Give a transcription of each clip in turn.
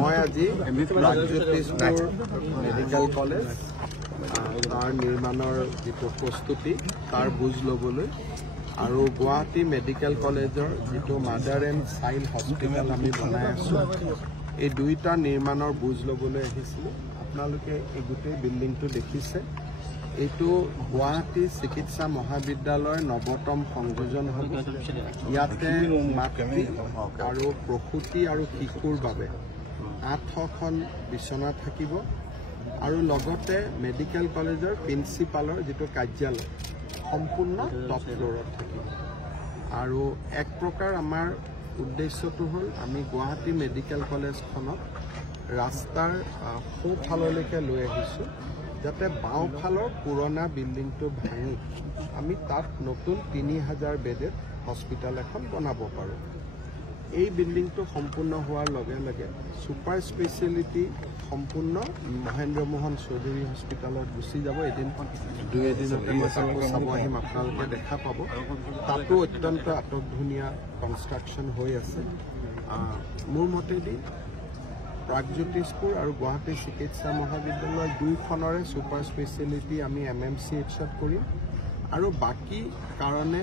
মই আজি Pragjyotishpur medical college তাৰ নিৰ্মাণৰ যিটো প্ৰস্তুতি তাৰ বুজ ল'বলৈ আৰু গুৱাহাটী মেডিকেল কলেজৰ যিটো মাদাৰ এণ্ড চাইল্ড হস্পিটেল আমি বনাই আছোঁ এই দুইটা নিৰ্মাণৰ বুজ ল'বলৈ আহিছিলোঁ। আপোনালোকে এই গোটেই বিল্ডিংটো দেখিছে। এইটো গুৱাহাটী চিকিৎসা মহাবিদ্যালয়ৰ নৱতম সংযোজন হ'ব। ইয়াতে মাতৃ আৰু প্ৰসূতি আৰু শিশুৰ বাবে 800খন বিচনা থাকিব আৰু লগতে মেডিকেল কলেজৰ প্ৰিন্সিপালৰ যিটো কাৰ্যালয় সম্পূৰ্ণ টপ ফ্ল'ৰত থাকিব। আৰু এক প্ৰকাৰ আমাৰ উদ্দেশ্যটো হ'ল আমি গুৱাহাটী মেডিকেল কলেজখনক ৰাস্তাৰ সোঁফাললৈকে লৈ আহিছোঁ যাতে বাওঁফালৰ পুৰণা বিল্ডিংটো ভাঙি আমি তাত নতুন 3000 বেডেড হস্পিটেল এখন বনাব পাৰোঁ। এই বিল্ডিংটো সম্পূৰ্ণ হোৱাৰ লগে লগে ছুপাৰ স্পেচিয়েলিটি সম্পূৰ্ণ মহেন্দ্ৰ মোহন চৌধুৰী হস্পিটেলত গুচি যাব। দুই এদিনতে মই তাকো চাব আহিম, আপোনালোকে দেখা পাব। তাতো অত্যন্ত আটকধুনীয়া কনষ্ট্ৰাকশ্যন হৈ আছে। মোৰ মতেদি প্ৰাগজ্যোতিষপুৰ আৰু গুৱাহাটী চিকিৎসা মহাবিদ্যালয় দুইখনৰে ছুপাৰ স্পেচিয়েলিটি আমি MMCHত কৰিম আৰু বাকী কাৰণে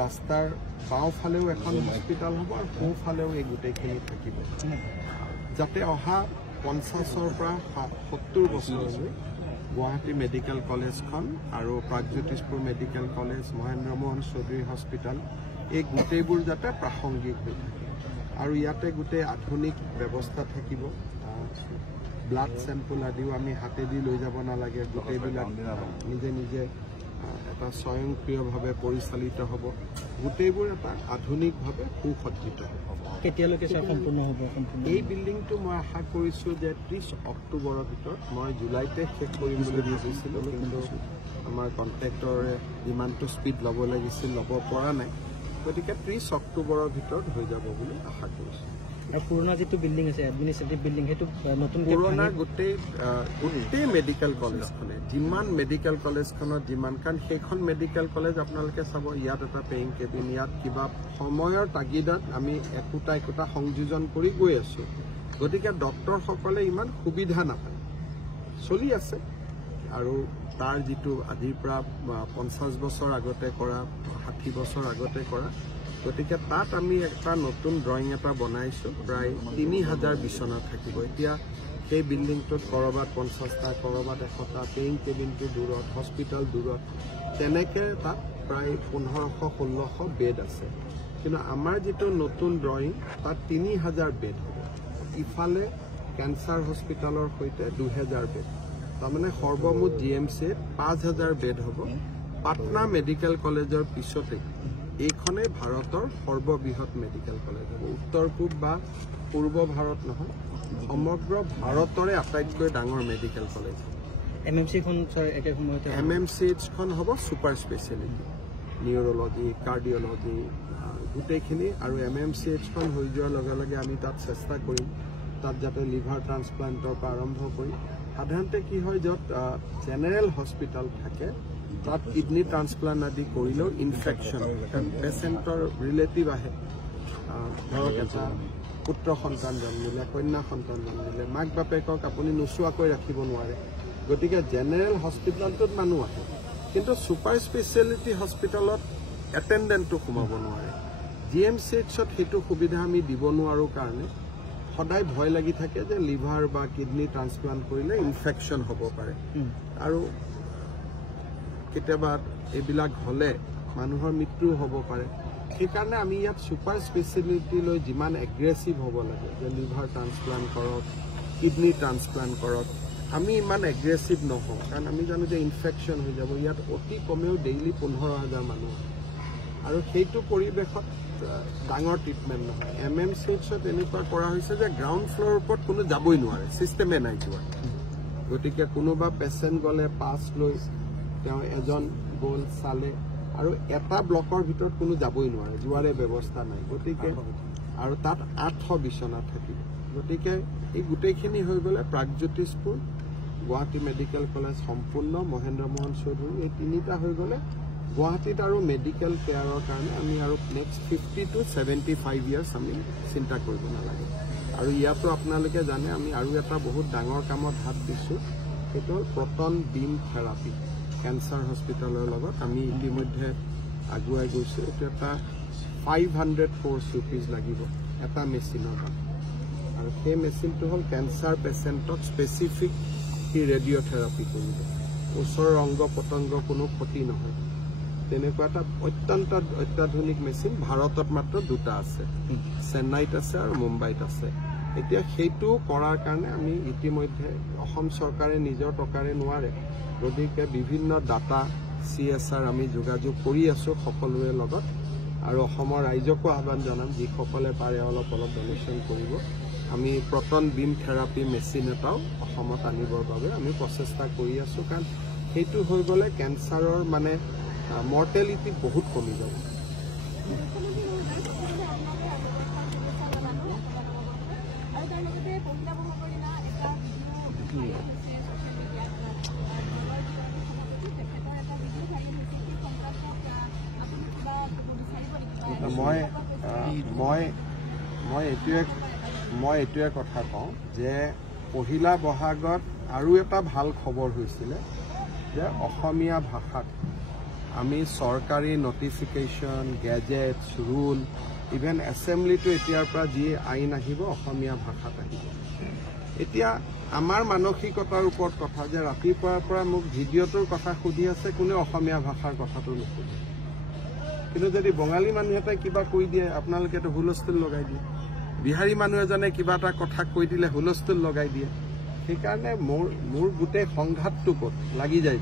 ৰাস্তাৰ বাওঁফালেও এখন হস্পিটেল হ'ব আৰু সোঁফালেও এই গোটেইখিনি থাকিব যাতে অহা 50ৰ পৰা 70 বছৰলৈ গুৱাহাটী মেডিকেল কলেজখন আৰু Pragjyotishpur medical college Mahendra Mohan Choudhury hospital এই গোটেইবোৰ যাতে প্ৰাসংগিক হৈ থাকে আৰু ইয়াতে গোটেই আধুনিক ব্যৱস্থা থাকিব। ব্লাড চেম্পল আদিও আমি হাতেদি লৈ যাব নালাগে, গোটেইবিলাক নিজে নিজে এটা স্বয়ংক্ৰিয়ভাৱে পৰিচালিত হ'ব। গোটেইবোৰ এটা আধুনিকভাৱে সুসজ্জিত হ'ব। কেতিয়ালৈকে সম্পূৰ্ণ হ'ব? এই বিল্ডিংটো মই আশা কৰিছোঁ যে 30 অক্টোবৰৰ ভিতৰত। মই জুলাইতে শেষ কৰিম বুলি ভাবিছিলোঁ, কিন্তু আমাৰ কণ্ট্ৰেক্টৰে যিমানটো স্পীড ল'ব লাগিছিল ল'ব পৰা নাই। গতিকে 30 অক্টোবৰৰ ভিতৰত হৈ যাব বুলি আশা কৰিছোঁ। আৰু পুৰণা যিটো বিল্ডিং আছে এডমিনিষ্ট্ৰেটিভ বিল্ডিং সেইটো নতুন পুৰণা গোটেই মেডিকেল কলেজখনে যিমান মেডিকেল কলেজখনত যিমান, কাৰণ সেইখন মেডিকেল কলেজ আপোনালোকে চাব ইয়াত এটা পেয়িং কেবিন, ইয়াত কিবা সময়ৰ তাগিদাত আমি একোটা একোটা সংযোজন কৰি গৈ আছোঁ। গতিকে ডক্টৰসকলে ইমান সুবিধা নাপায়, চলি আছে। আৰু তাৰ যিটো আজিৰ পৰা 50 বছৰ আগতে কৰা 60 বছৰ আগতে কৰা, গতিকে তাত আমি এটা নতুন ড্ৰয়িং এটা বনাইছোঁ। প্ৰায় 3000 বিচনা থাকিব। এতিয়া সেই বিল্ডিংটোত ক'ৰবাত 50টা, ক'ৰবাত 100টা, পেয়িং কেবিনটো দূৰত, হস্পিটেল দূৰত, তেনেকৈ তাত প্ৰায় 1500-1600 বেড আছে। কিন্তু আমাৰ যিটো নতুন ড্ৰয়িং তাত 3000 বেড হ'ব। ইফালে কেঞ্চাৰ হস্পিটেলৰ সৈতে 2000 বেড, তাৰমানে সৰ্বমুঠ GMCত 5000 বেড হ'ব। পাটনা মেডিকেল কলেজৰ পিছতে এইখনেই ভাৰতৰ সৰ্ববৃহৎ মেডিকেল কলেজ হ'ব। উত্তৰ পূব বা পূৰ্ব ভাৰত নহয়, সমগ্ৰ ভাৰতৰে আটাইতকৈ ডাঙৰ মেডিকেল কলেজ। MMCHখন হ'ব ছুপাৰ স্পেচিয়েলিটি, নিউৰলজি, কাৰ্ডিঅলজি গোটেইখিনি। আৰু MMCHখন হৈ যোৱাৰ লগে লগে আমি তাত চেষ্টা কৰিম তাত যাতে লিভাৰ ট্ৰান্সপ্লাণ্টৰ পৰা আৰম্ভ কৰি, সাধাৰণতে কি হয় য'ত জেনেৰেল হস্পিটেল থাকে তাত কিডনী ট্ৰান্সপ্লাণ্ট আদি কৰিলেও ইনফেকশ্যন, পেচেণ্টৰ ৰিলেটিভ আহে। ধৰক এটা পুত্ৰ সন্তান জন্মিলে, কন্যা সন্তান জন্মিলে, মাক বাপেকক আপুনি নোচোৱাকৈ ৰাখিব নোৱাৰে। গতিকে জেনেৰেল হস্পিটেলটোত মানুহ আহে, কিন্তু ছুপাৰ স্পেচিয়েলিটি হস্পিটেলত এটেণ্ডেণ্টটো সোমাব নোৱাৰে। GMCHত সেইটো সুবিধা আমি দিব নোৱাৰোঁ কাৰণে সদায় ভয় লাগি থাকে যে লিভাৰ বা কিডনী ট্ৰান্সপ্লাণ্ট কৰিলে ইনফেকশ্যন হ'ব পাৰে আৰু কেতিয়াবা এইবিলাক হ'লে মানুহৰ মৃত্যুও হ'ব পাৰে। সেইকাৰণে আমি ইয়াত ছুপাৰ স্পেচিয়েলিটিলৈ যিমান এগ্ৰেছিভ হ'ব লাগে যে লিভাৰ ট্ৰান্সপ্লাণ্ট কৰক, কিডনী ট্ৰান্সপ্লাণ্ট কৰক, আমি ইমান এগ্ৰেছিভ নহওঁ, কাৰণ আমি জানো যে ইনফেকশ্যন হৈ যাব। ইয়াত অতি কমেও ডেইলি 15000 মানুহ, আৰু সেইটো পৰিৱেশত ডাঙৰ ট্ৰিটমেণ্ট নহয়। MMCHত এনেকুৱা কৰা হৈছে যে গ্ৰাউণ্ড ফ্ল'ৰৰ ওপৰত কোনো যাবই নোৱাৰে, ছিষ্টেমে নাই যোৱা। গতিকে কোনোবা পেচেণ্ট গ'লে পাছ লৈ তেওঁ এজন গ'ল চালে, আৰু এটা ব্লকৰ ভিতৰত কোনো যাবই নোৱাৰে, যোৱাৰে ব্যৱস্থা নাই। গতিকে আৰু তাত 800 বিচনা থাকিব। গতিকে এই গোটেইখিনি হৈ গ'লে প্ৰাগজ্যোতিষপুৰ, গুৱাহাটী মেডিকেল কলেজ সম্পূৰ্ণ, মহেন্দ্ৰ মোহন চৌধুৰী, এই তিনিটা হৈ গ'লে গুৱাহাটীত আৰু মেডিকেল কেয়াৰৰ কাৰণে আমি আৰু নেক্সট 50 to 75 ইয়াৰ্ছ আমি চিন্তা কৰিব নালাগে আৰু ইয়াতো আপোনালোকে জানে আমি আৰু এটা বহুত ডাঙৰ কামত হাত দিছোঁ সেইটো হ'ল প্ৰটন বিম থেৰাপি কেঞ্চাৰ হস্পিটেলৰ লগত আমি ইতিমধ্যে আগুৱাই গৈছোঁ এইটো এটা 500 crore rupees লাগিব এটা মেচিনৰ কাৰণে আৰু সেই মেচিনটো হ'ল কেঞ্চাৰ পেচেণ্টক স্পেচিফিক ৰেডিঅ'থেৰাপি কৰিব ওচৰৰ অংগ পতংগ কোনো ক্ষতি নহয় তেনেকুৱা এটা অত্যন্ত অত্যাধুনিক মেচিন ভাৰতত মাত্ৰ দুটা আছে চেন্নাইত আছে আৰু মুম্বাইত আছে এতিয়া সেইটো কৰাৰ কাৰণে আমি ইতিমধ্যে অসম চৰকাৰে নিজৰ টকাৰে নোৱাৰে গতিকে বিভিন্ন ডাটা CSR আমি যোগাযোগ কৰি আছোঁ সকলোৰে লগত আৰু অসমৰ ৰাইজকো আহ্বান জনাম যিসকলে পাৰে অলপ ডনেশ্যন কৰিব আমি প্ৰটন বিম থেৰাপি মেচিন এটাও অসমত আনিবৰ বাবে আমি প্ৰচেষ্টা কৰি আছোঁ কাৰণ সেইটো হৈ গ'লে কেঞ্চাৰৰ মানে মৰ্টেলিটি বহুত কমি যাব মই এইটোৱে কথা কওঁ যে পহিলা বহাগত আৰু এটা ভাল খবৰ হৈছিলে যে অসমীয়া ভাষাত আমি চৰকাৰী নটিফিকেশ্যন গেজেটছ ৰুল ইভেন এছেম্বলিটো এতিয়াৰ পৰা যি আইন আহিব অসমীয়া ভাষাত আহিব এতিয়া আমাৰ মানসিকতাৰ ওপৰত কথা যে ৰাতিপুৱাৰ পৰা মোক ভিডিঅ'টোৰ কথা সুধি আছে কোনে অসমীয়া ভাষাৰ কথাটো নুসুধে কিন্তু যদি বঙালী মানুহ এটাই কিবা কৈ দিয়ে আপোনালোকেতো হুলস্থুল লগাই দিয়ে বিহাৰী মানুহ এজনে কিবা এটা কথা কৈ দিলে হুলস্থুল লগাই দিয়ে সেইকাৰণে মোৰ গোটেই সংঘাতটো ক'ত লাগি যায়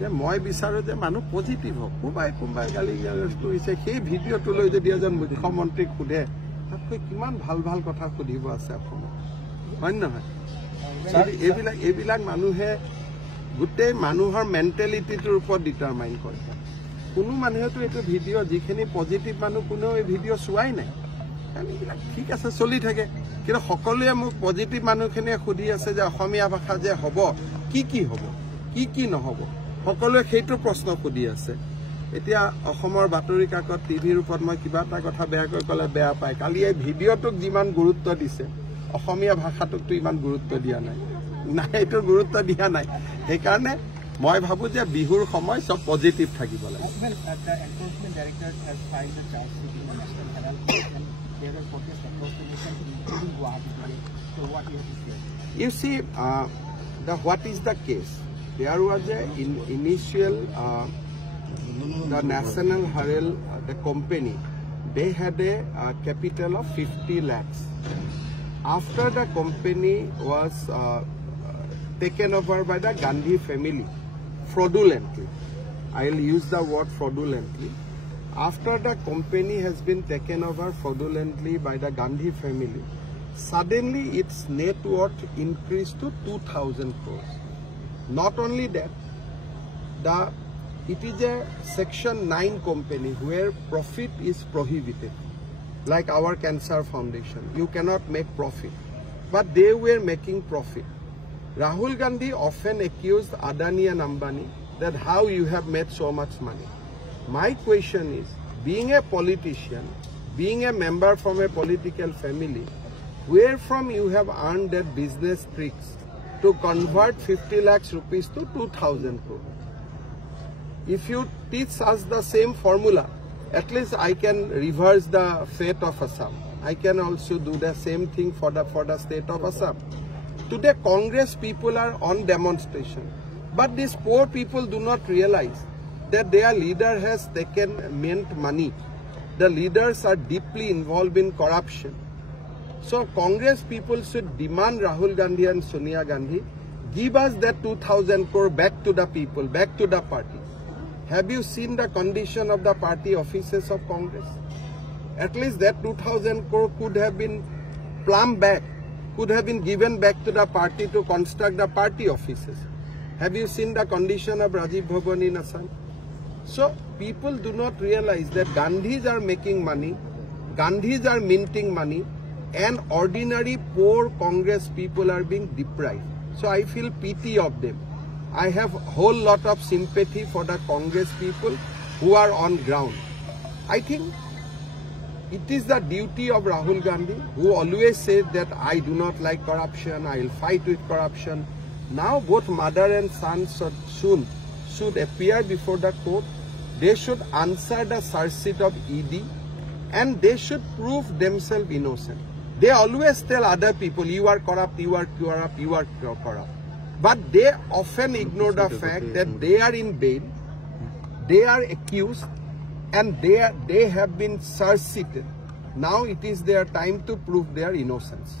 যে মই বিচাৰোঁ যে মানুহ পজিটিভ হওক কোনোবাই গালি গালাজ কৰিছে সেই ভিডিঅ'টোলৈ যদি এজন মুখ্যমন্ত্ৰীক সোধে তাতকৈ কিমান ভাল ভাল কথা সুধিব আছে অসমত হয় নহয় এইবিলাক মানুহে গোটেই মানুহৰ মেণ্টেলিটিটোৰ ওপৰত ডিটাৰমাইন কৰে কোনো মানুহেতো এইটো ভিডিঅ' যিখিনি পজিটিভ মানুহ কোনেও এই ভিডিঅ' চোৱাই নাই কাৰণ এইবিলাক ঠিক আছে চলি থাকে কিন্তু সকলোৱে মোক পজিটিভ মানুহখিনিয়ে সুধি আছে যে অসমীয়া ভাষা যে হ'ব কি হ'ব কি নহ'ব সকলোৱে সেইটো প্ৰশ্ন সুধি আছে এতিয়া অসমৰ বাতৰি কাকত টিভিৰ ওপৰত মই কিবা এটা কথা বেয়াকৈ ক'লে বেয়া পায় কালি এই ভিডিঅ'টোক যিমান গুৰুত্ব দিছে অসমীয়া ভাষাটোকতো ইমান গুৰুত্ব দিয়া নাই এইটো গুৰুত্ব দিয়া নাই সেইকাৰণে মই ভাবোঁ যে বিহুৰ সময় চব পজিটিভ থাকিব লাগে You see, what is the case? There was a initial, the National Herald, the company, they had a capital of 50 lakhs. After the company was taken over by the Gandhi family, fraudulently, I'll use the word fraudulently. After the company has been taken over fraudulently by the Gandhi family, suddenly its net worth increased to 2,000 crores. Not only that, it is a Section 9 company where profit is prohibited, like our Cancer Foundation. You cannot make profit, but they were making profit. Rahul Gandhi often accused Adani and Ambani that how you have made so much money. My question is, being a politician, being a member from a political family, where from you have earned that business tricks to convert 50 lakhs rupees to 2,000 crore? If you teach us the same formula, at least I can reverse the fate of Assam. I can also do the same thing for the state of Assam. Today, Congress people are on demonstration, but these poor people do not realize that their leader has taken mint money. The leaders are deeply involved in corruption. So Congress people should demand Rahul Gandhi and Sonia Gandhi, give us that 2,000 crore back to the people, back to the party. Have you seen the condition of the party offices of Congress? At least that 2,000 crore could have been plumbed back, could have been given back to the party to construct the party offices. Have you seen the condition of Rajiv Bhavan in Assam? So people do not realize that Gandhis are making money, Gandhis are minting money, and ordinary poor Congress people are being deprived. So I feel pity of them. I have a whole lot of sympathy for the Congress people who are on ground. I think it is the duty of Rahul Gandhi, who always said that I do not like corruption, I will fight with corruption. Now both mother and son should appear before the court. They should answer the charge sheet of ED, and they should prove themselves innocent. They always tell other people, you are corrupt, you are corrupt, you are corrupt. But they often ignore the fact that they are in bail, they are accused, and they have been charge sheeted. Now it is their time to prove their innocence.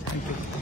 Thank you.